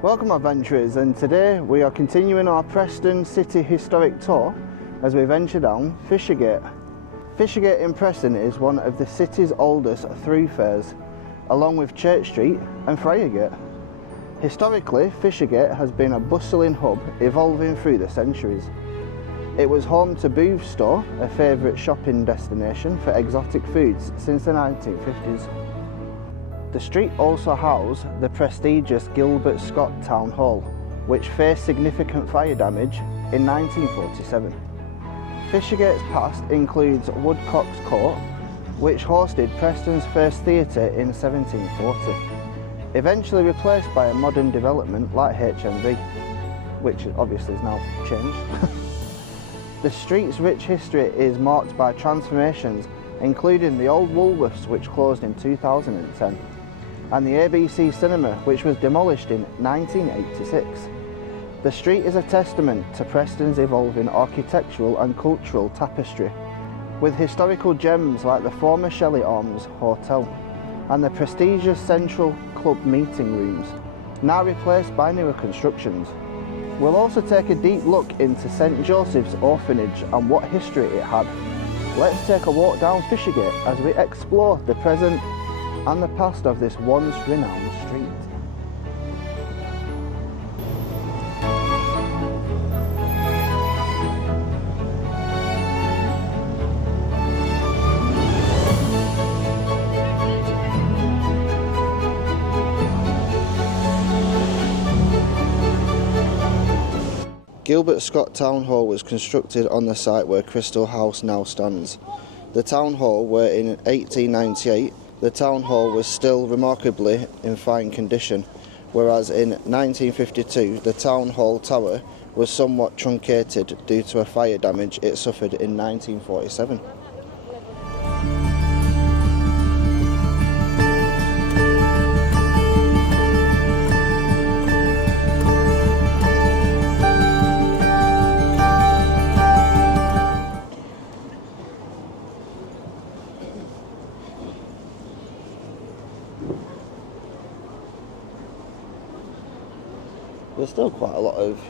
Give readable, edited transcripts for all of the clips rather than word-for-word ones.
Welcome adventurers, and today we are continuing our Preston City historic tour as we venture down Fishergate. Fishergate in Preston is one of the city's oldest thoroughfares, along with Church Street and Friargate. Historically, Fishergate has been a bustling hub evolving through the centuries. It was home to Booth's Store, a favourite shopping destination for exotic foods since the 1950s. The street also housed the prestigious Gilbert Scott Town Hall, which faced significant fire damage in 1947. Fishergate's past includes Wilcocks Court, which hosted Preston's first theatre in 1740, eventually replaced by a modern development like HMV, which obviously is now changed. The street's rich history is marked by transformations, including the old Woolworths, which closed in 2010. And the ABC Cinema, which was demolished in 1986. The street is a testament to Preston's evolving architectural and cultural tapestry, with historical gems like the former Shelly Arms Hotel and the prestigious Central Club meeting rooms, now replaced by newer constructions. We'll also take a deep look into St Josephs Orphanage and what history it had. Let's take a walk down Fishergate as we explore the present and the past of this once renowned street. Gilbert Scott Town Hall was constructed on the site where Crystal House now stands. The town hall, where in 1898 the town hall was still remarkably in fine condition, whereas in 1952 the town hall tower was somewhat truncated due to a fire damage it suffered in 1947. There's still quite a lot of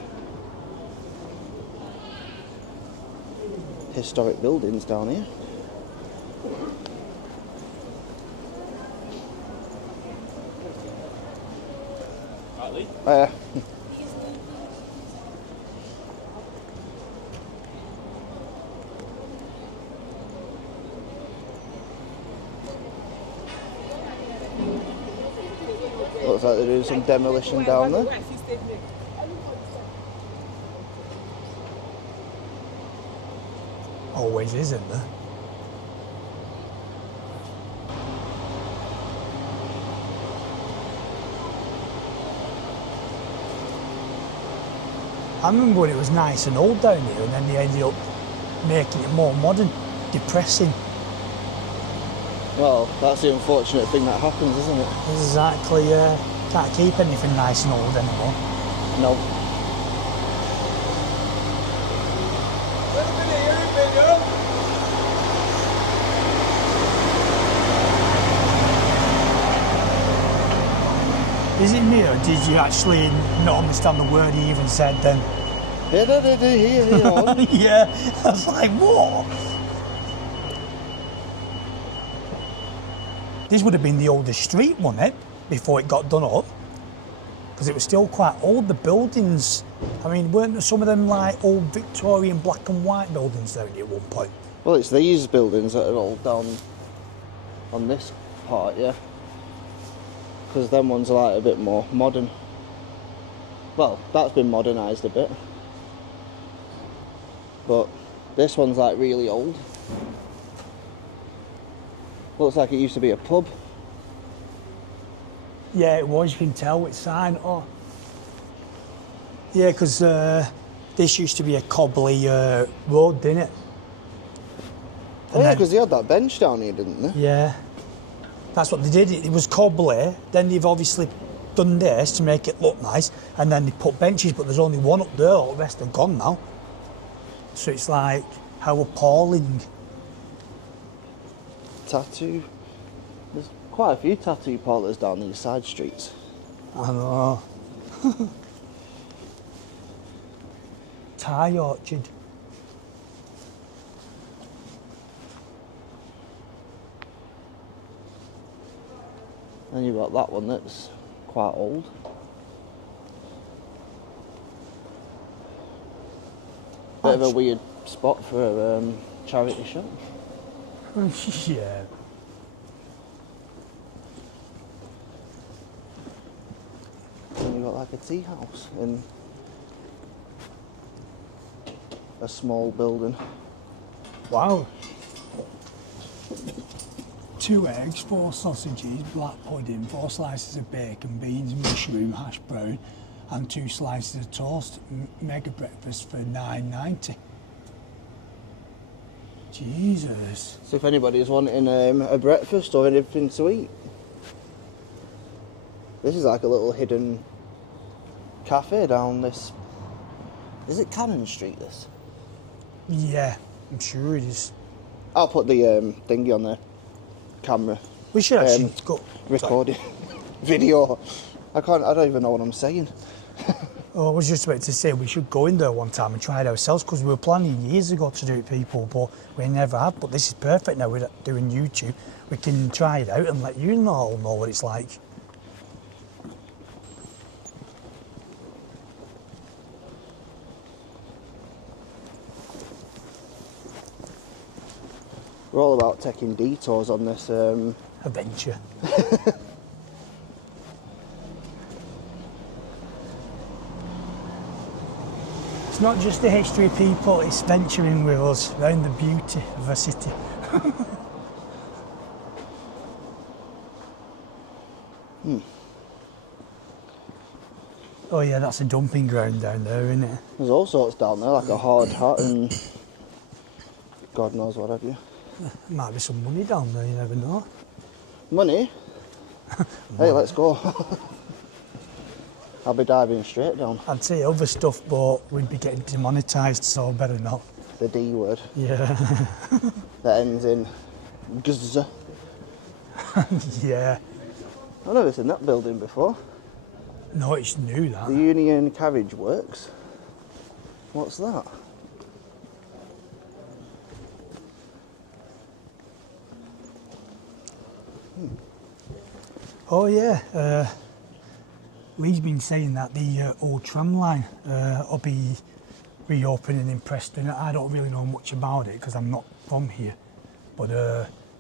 historic buildings down here. Looks like they're doing some demolition down there. Always is, isn't there? I remember when it was nice and old down here, and then they ended up making it more modern, depressing. Well, that's the unfortunate thing that happens, isn't it? Exactly, can't keep anything nice and old anymore. No. Is it me, or did you actually not understand the word he even said then? Yeah, I was like, what? This would have been the oldest street, wouldn't it, before it got done up? Because it was still quite old, the buildings. I mean, weren't some of them like old Victorian black and white buildings down here at one point? Well, it's these buildings that are all down on this part, yeah. Because them ones are like a bit more modern. Well, that's been modernised a bit. But this one's like really old. Looks like it used to be a pub. Yeah, it was, you can tell with sign. Oh. Yeah, because this used to be a cobbly road, didn't it? Oh yeah, because they had that bench down here, didn't they? Yeah. That's what they did. It was cobbly, then they've obviously done this to make it look nice, and then they put benches, but there's only one up there, all the rest are gone now. So it's like, how appalling. Tattoo. There's quite a few tattoo parlours down these side streets. I know. Thai orchard. And you've got that one that's quite old. Bit of a weird spot for a charity shop. Yeah. And you've got like a tea house in a small building. Wow. 2 eggs, 4 sausages, black pudding, 4 slices of bacon, beans, mushroom, hash brown, and 2 slices of toast. Mega breakfast for £9.90. Jesus. So if anybody's wanting a breakfast or anything to eat, this is like a little hidden cafe down this. Is it Cannon Street? This? Yeah, I'm sure it is. I'll put the thingy on the camera. We should actually go. Recording video. I don't even know what I'm saying. Oh, I was just about to say we should go in there one time and try it ourselves, because we were planning years ago to do it, people, but we never have. But this is perfect now. We're doing YouTube. We can try it out and let you all know what it's like. We're all about taking detours on this Adventure. It's not just the history, people, it's venturing with us around the beauty of a city. Oh yeah, that's a dumping ground down there, isn't it? There's all sorts down there, like a hard hat and God knows what have you. Might be some money down there, you never know. Money? Hey, let's go. I'll be diving straight down. I'd say other stuff, but we'd be getting demonetised, so better not. The D word. Yeah. That ends in gz. Yeah. I've never seen that building before. No, it's new, that. The Union Carriage Works. What's that? Oh yeah, Lee's been saying that the old tram line will be reopening in Preston. I don't really know much about it because I'm not from here, but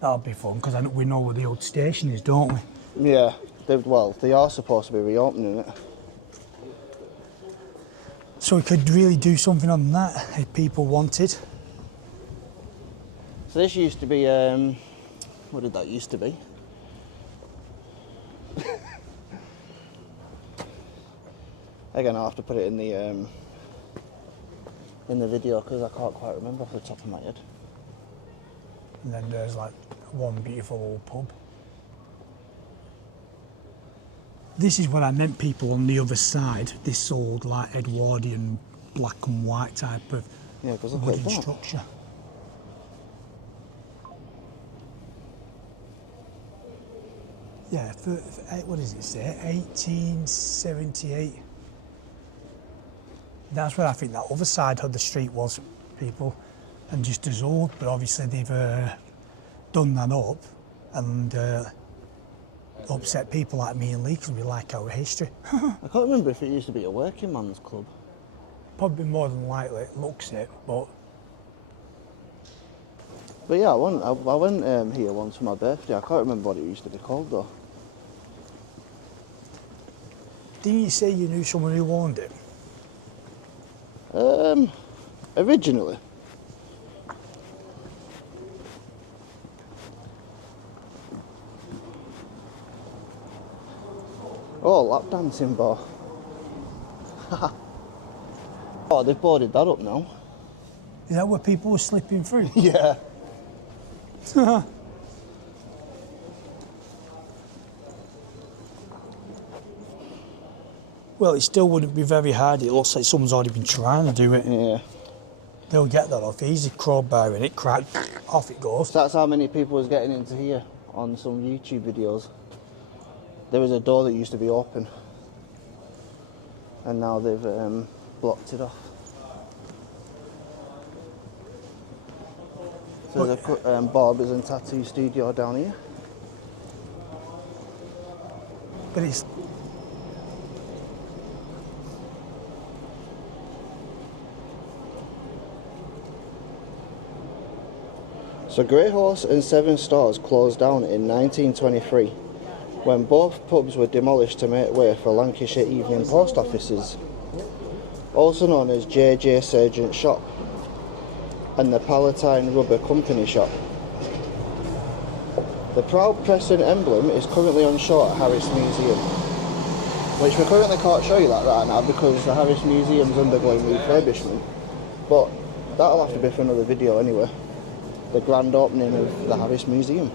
that'll be fun because we know where the old station is, don't we? Yeah, they are supposed to be reopening it. So we could really do something on that if people wanted. So this used to be, what did that used to be? Again, I'll have to put it in the video because I can't quite remember off the top of my head. And then there's like one beautiful old pub. This is what I meant, people, on the other side. This old like Edwardian black and white type of wooden structure. Yeah, what does it say? 1878. That's where I think that other side of the street was, people, and just as old. But obviously they've done that up and upset people like me and Lee because we like our history. I can't remember if it used to be a working man's club. Probably more than likely it looks it, but yeah, I went here once for my birthday. I can't remember what it used to be called though. Didn't you say you knew someone who owned it? Originally. Oh, lap dancing bar. Oh, they've boarded that up now. Is that where people were slipping through? Yeah. Well, it still wouldn't be very hard. It looks like someone's already been trying to do it. Yeah. They'll get that off easy, crowbar in it, crack, off it goes. So that's how many people was getting into here on some YouTube videos. There was a door that used to be open. and now they've blocked it off. So there's a barbers and tattoo studio down here. But it's... So Grey Horse and Seven Stars closed down in 1923 when both pubs were demolished to make way for Lancashire Evening Post Offices, also known as J.J. Sergeant Shop and the Palatine Rubber Company Shop. The proud Preston emblem is currently on show at Harris Museum, which we currently can't show you that right now because the Harris Museum's undergoing refurbishment, but that'll have to be for another video anyway. The grand opening of the Harris Museum.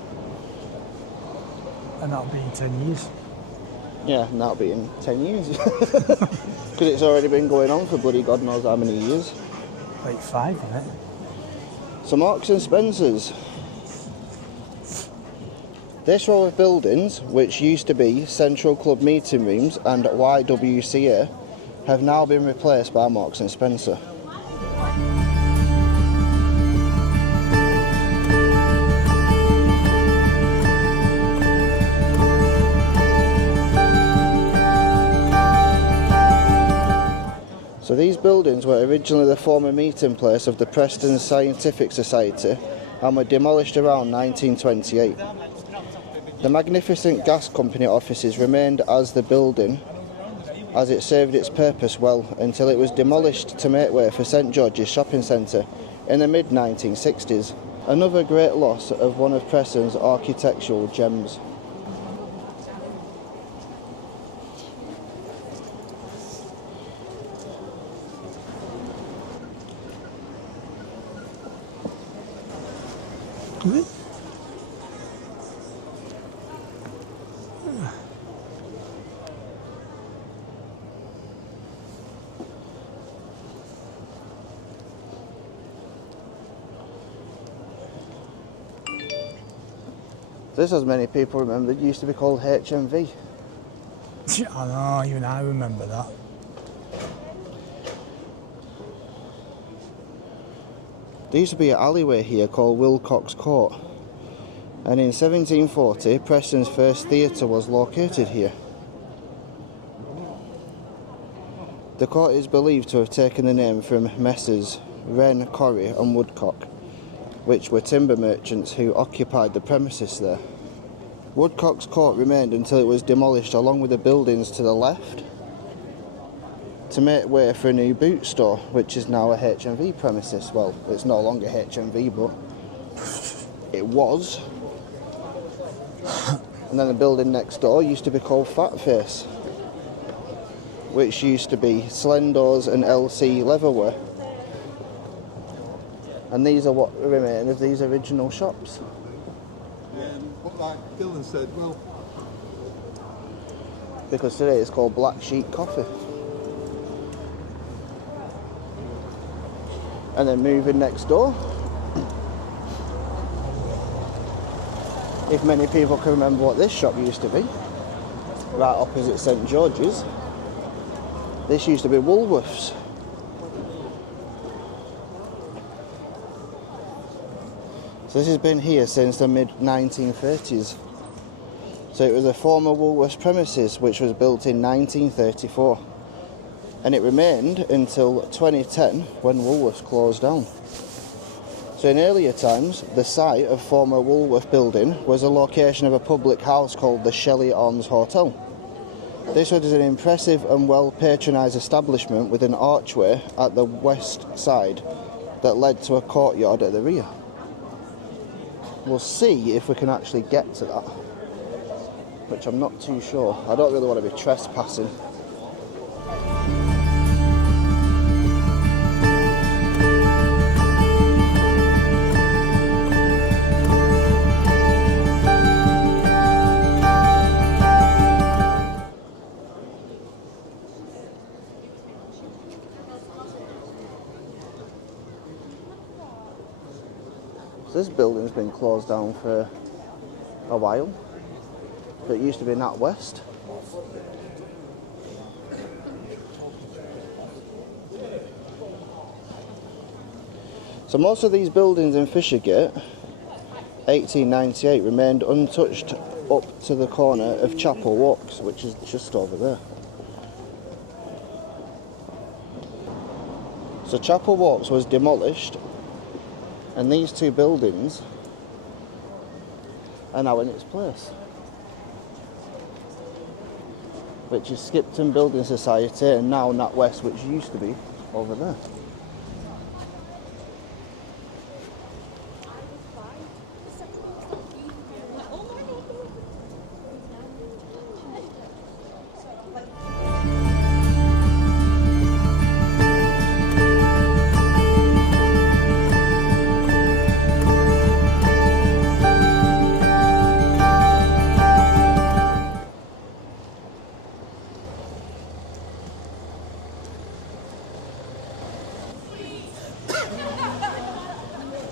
And that'll be in 10 years. Yeah, and that'll be in 10 years. Because it's already been going on for bloody God knows how many years. Like 5, isn't it? So Marks and Spencer's. This row of buildings, which used to be Central Club meeting rooms and YWCA, have now been replaced by Marks and Spencer. So these buildings were originally the former meeting place of the Preston Scientific Society and were demolished around 1928. The magnificent gas company offices remained as the building, as it served its purpose well until it was demolished to make way for St George's Shopping Centre in the mid-1960s. Another great loss of one of Preston's architectural gems. Good. This, as many people remembered, used to be called HMV. I know, even I remember that. There used to be an alleyway here called Wilcocks Court, and in 1740 Preston's first theatre was located here. The court is believed to have taken the name from Messrs. Wren, Corrie and Woodcock, which were timber merchants who occupied the premises there. Woodcocks Court remained until it was demolished along with the buildings to the left to make way for a new boot store, which is now a HMV premises. Well, it's no longer HMV, but it was. And then the building next door used to be called Fat Face, which used to be Slendo's and LC Leatherware. And these are what remain of these original shops. Yeah, what like Dylan said, well... Because today it's called Black Sheep Coffee. And then moving next door, if many people can remember what this shop used to be, right opposite St George's, this used to be Woolworths. So this has been here since the mid-1930s. So it was a former Woolworths premises which was built in 1934. And it remained until 2010 when Woolworths closed down. So in earlier times, the site of former Woolworth building was the location of a public house called the Shelly Arms Hotel. This was an impressive and well patronised establishment with an archway at the west side that led to a courtyard at the rear. We'll see if we can actually get to that, which I'm not too sure. I don't really want to be trespassing. This building's been closed down for a while. It used to be NatWest. So most of these buildings in Fishergate, 1898, remained untouched up to the corner of Chapel Walks, which is just over there. So Chapel Walks was demolished, and these two buildings are now in its place, which is Skipton Building Society and now NatWest, which used to be over there.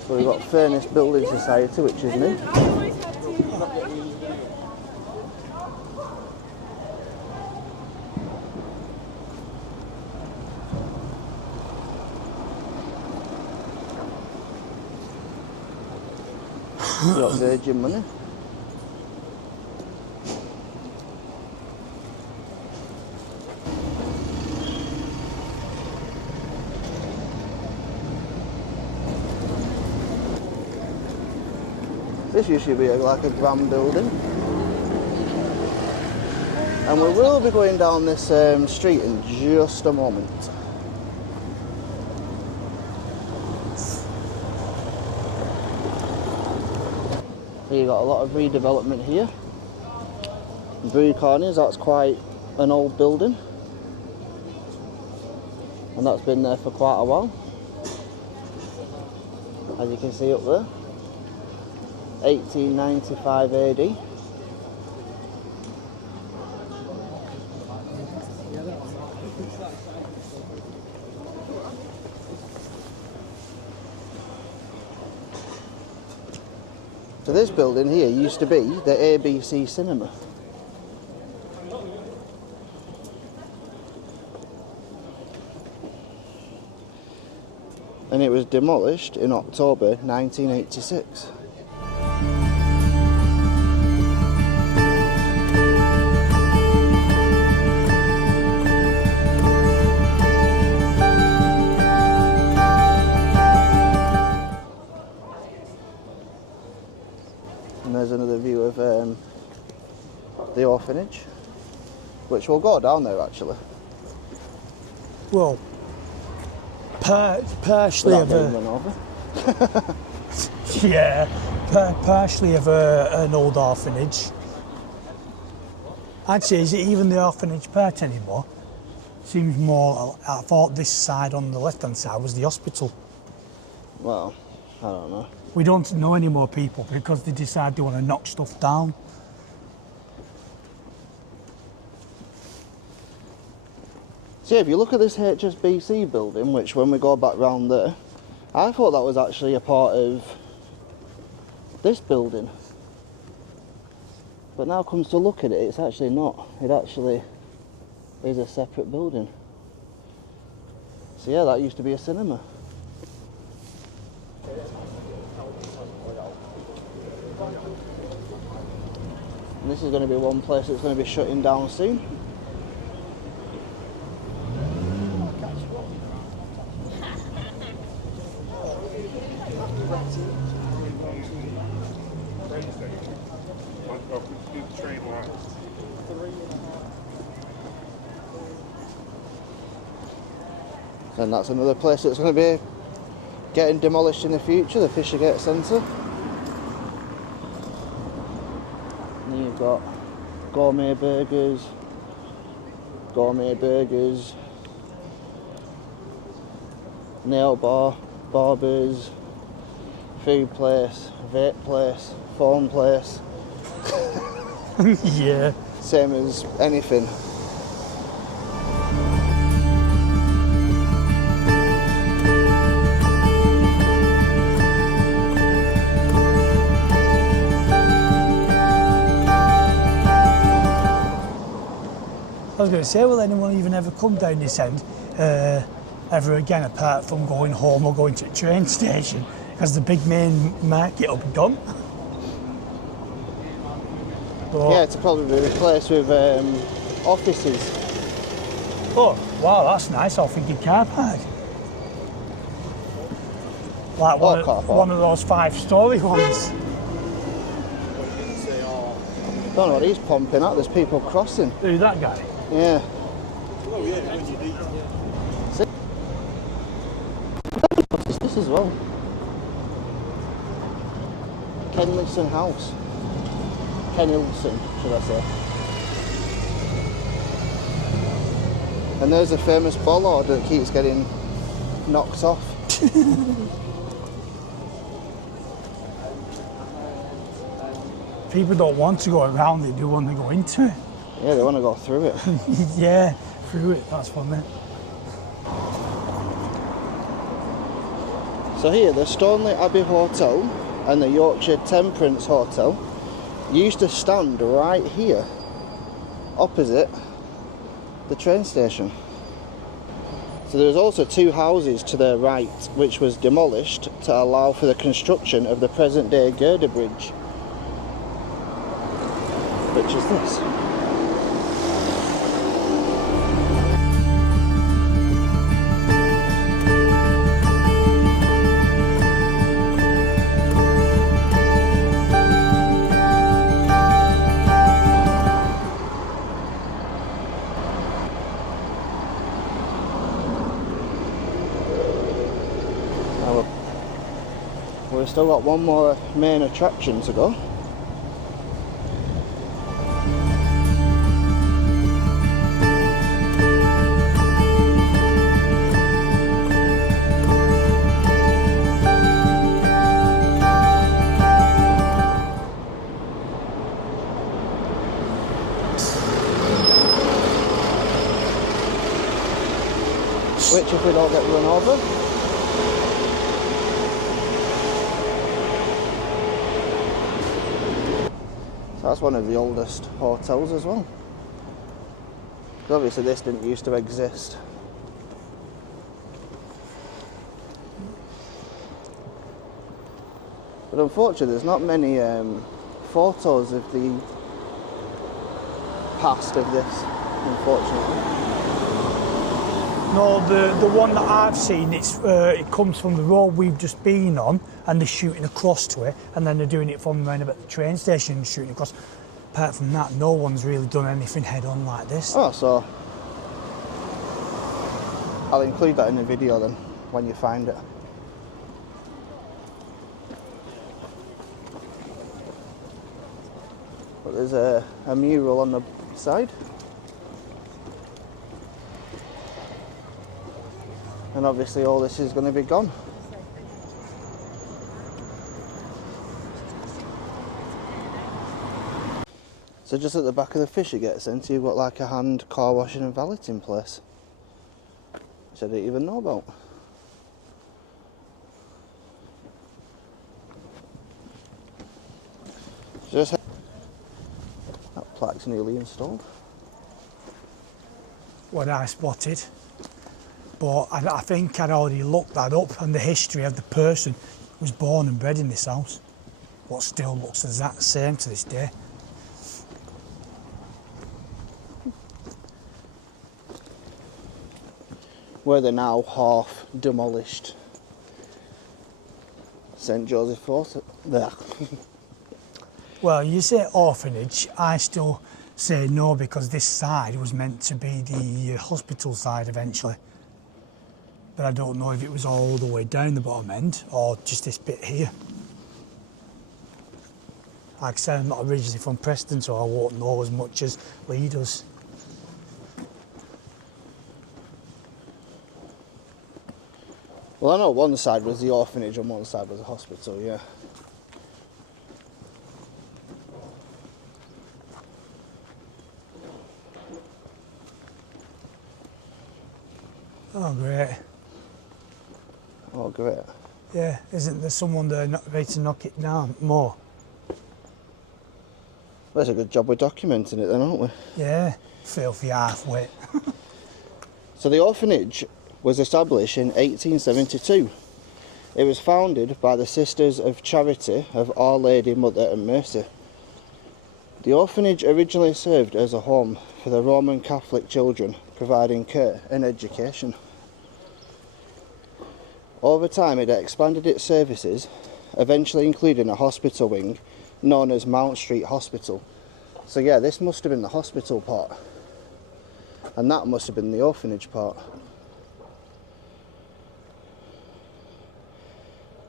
So we've got Furnace Building Society, which is new. We've got Virgin Money. This used to be like a grand building. And we will be going down this street in just a moment. So you've got a lot of redevelopment here. Brew Corners, that's quite an old building. And that's been there for quite a while. As you can see up there. 1895 AD. So this building here used to be the ABC Cinema. And it was demolished in October 1986. And there's another view of the orphanage, which will go down there actually. Well, partially of yeah, partially of an old orphanage. I'd say, is it even the orphanage part anymore? Seems more, I thought this side on the left-hand side was the hospital. Well, I don't know. We don't know any more people because they decide they want to knock stuff down. So if you look at this HSBC building, which when we go back round there, I thought that was actually a part of this building. But now comes to look at it, it's actually not. It actually is a separate building. So yeah, that used to be a cinema. And this is going to be one place that's going to be shutting down soon. And that's another place that's going to be getting demolished in the future, the Fishergate Centre. And you've got gourmet burgers, nail bar, barbers, food place, vape place, phone place. Yeah. Same as anything. I was going to say, will anyone even ever come down this end? ever again, apart from going home or going to the train station, because the big main market will be gone. But, Yeah, to probably be replaced with offices. oh, wow, that's nice. I think car park. Like What car park? one of those 5-storey ones. Don't know what he's pumping at. There's people crossing. Who's that guy? Yeah. See? What's this as well? Kenilson House. Kenilson, should I say. And there's a famous bollard that keeps getting knocked off. People don't want to go around, they do want to go into it. Yeah, they want to go through it. Yeah, through it, that's funny. So here, the Stonley Abbey Hotel and the Yorkshire Temperance Hotel used to stand right here, opposite the train station. So there was also 2 houses to the right, which was demolished to allow for the construction of the present-day girder bridge, which is this. We've still got one more main attraction to go. Which, if we don't get run over, so that's one of the oldest hotels as well. Obviously this didn't used to exist. But unfortunately there's not many photos of the past of this, unfortunately. No, the one that I've seen, it comes from the road we've just been on, and they're shooting across to it, and then they're doing it from around about the train station and shooting across. Apart from that, no one's really done anything head-on like this. Oh, so I'll include that in the video then, when you find it. But there's a mural on the side. And obviously all this is going to be gone. So just at the back of the Fishergate Centre you've got like a hand car washing and valeting place, which I didn't even know about. Just that plaque's newly installed. What I spotted. But I think I'd already looked that up, and the history of the person who was born and bred in this house. What still looks exact same to this day. Where they're now half demolished St. Joseph's Orphanage. There. Well, you say orphanage, I still say no, because this side was meant to be the hospital side eventually. But I don't know if it was all the way down the bottom end or just this bit here. Like I said, I'm not originally from Preston, so I won't know as much as Lee does. Well, I know one side was the orphanage and one side was the hospital, yeah. Oh, great. Oh, great. Yeah, isn't there someone there ready to knock it down more? That's a good job we're documenting it then, aren't we? Yeah, filthy halfwit. So the orphanage was established in 1872. It was founded by the Sisters of Charity of Our Lady Mother and Mercy. The orphanage originally served as a home for the Roman Catholic children, providing care and education. Over time it expanded its services, eventually including a hospital wing known as Mount Street Hospital. So yeah, this must have been the hospital part, and that must have been the orphanage part.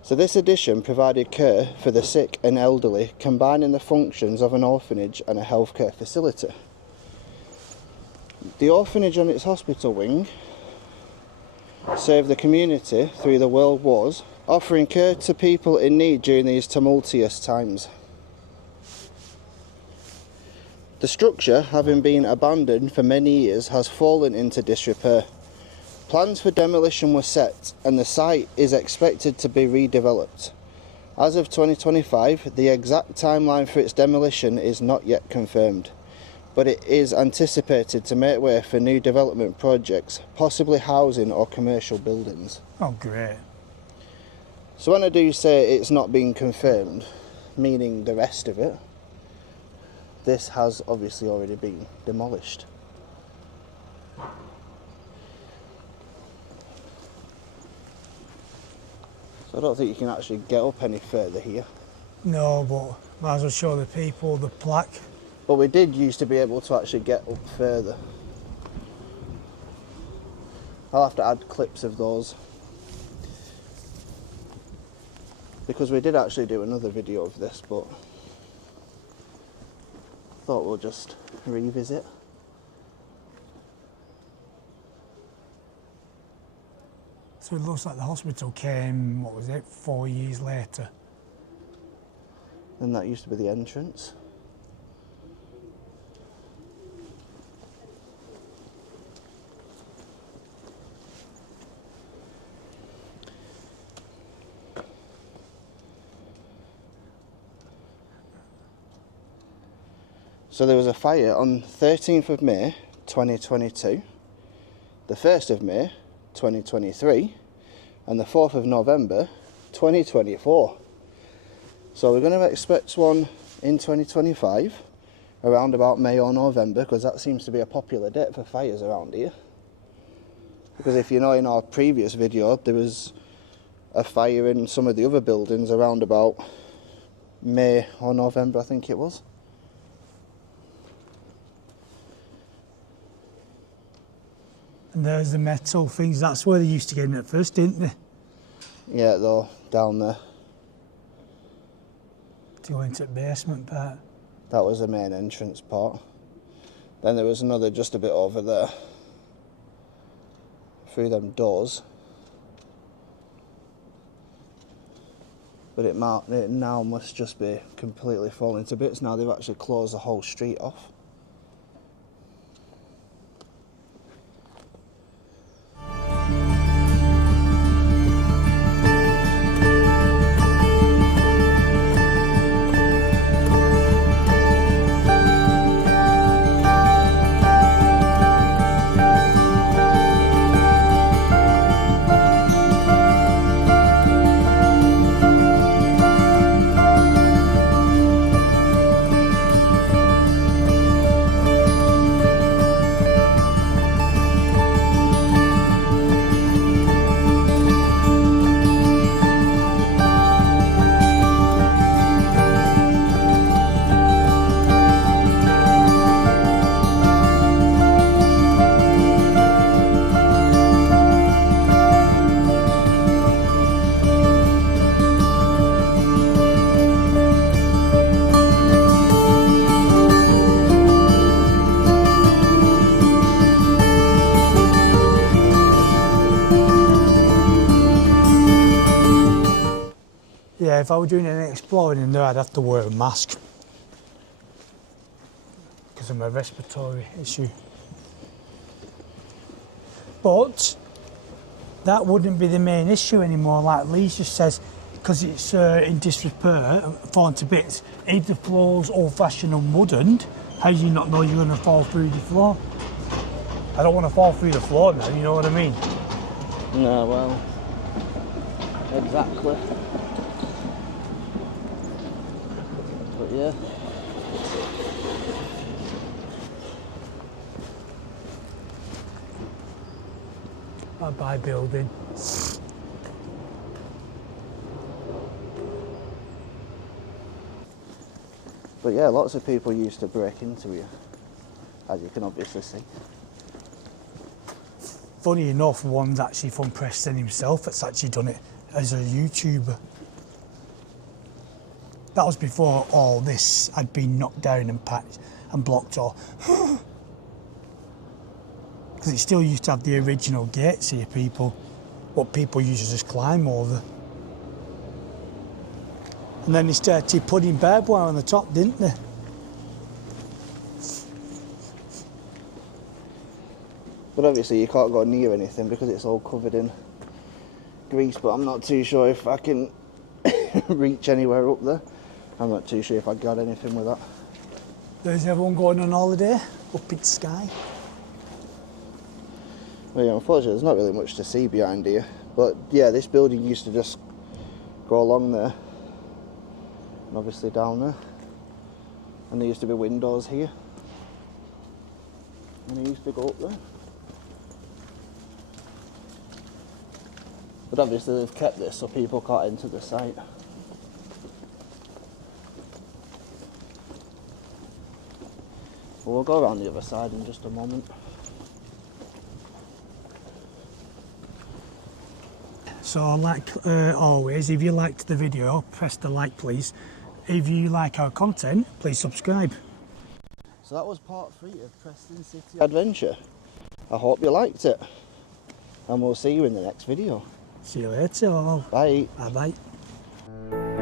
So this addition provided care for the sick and elderly, combining the functions of an orphanage and a healthcare facility. The orphanage on its hospital wing served the community through the World Wars, offering care to people in need during these tumultuous times. The structure, having been abandoned for many years, has fallen into disrepair. Plans for demolition were set and the site is expected to be redeveloped. As of 2025, the exact timeline for its demolition is not yet confirmed, but it is anticipated to make way for new development projects, possibly housing or commercial buildings. Oh, great. So when I do say it's not been confirmed, meaning the rest of it, this has obviously already been demolished. So I don't think you can actually get up any further here. No, but might as well show the people the plaque. But we did used to be able to actually get up further. I'll have to add clips of those, because we did actually do another video of this, but thought we'll just revisit. So it looks like the hospital came, what was it, 4 years later. And that used to be the entrance. So there was a fire on 13th of May 2022, the 1st of May 2023, and the 4th of November 2024. So we're going to expect one in 2025, around about May or November, because that seems to be a popular date for fires around here. Because if you know, in our previous video there was a fire in some of the other buildings around about May or November, I think it was. And there's the metal things, that's where they used to get in at first, didn't they? Yeah, though, down there. To go into the basement part. That was the main entrance part. Then there was another just a bit over there, through them doors. But it now must just be completely falling to bits now. They've actually closed the whole street off. Yeah, if I were doing any exploring in there, I'd have to wear a mask because of my respiratory issue. But that wouldn't be the main issue anymore, like Lee just says, because it's in disrepair, falling to bits. If the floor's old-fashioned and wooden, how do you not know you're going to fall through the floor? I don't want to fall through the floor now, you know what I mean? No, well, exactly. But yeah. Bye-bye building. But yeah, lots of people used to break into here, as you can obviously see. Funny enough, one's actually from Preston himself that's actually done it as a YouTuber. That was before all this had been knocked down and packed and blocked off. Because it still used to have the original gates here, what people used to just climb over. And then they started putting barbed wire on the top, didn't they? But obviously you can't go near anything because it's all covered in grease, but I'm not too sure if I can reach anywhere up there. I'm not too sure if I got anything with that. There's everyone going on holiday up in the sky. Well, yeah, unfortunately there's not really much to see behind here. But yeah, this building used to just go along there. And obviously down there. And there used to be windows here. And it used to go up there. But obviously they've kept this so people can't enter the site. But we'll go around the other side in just a moment. So like always, if you liked the video, press the like please. If you like our content, please subscribe. So that was part 3 of Preston City Adventure. I hope you liked it. And we'll see you in the next video. See you later all. Bye. Bye bye.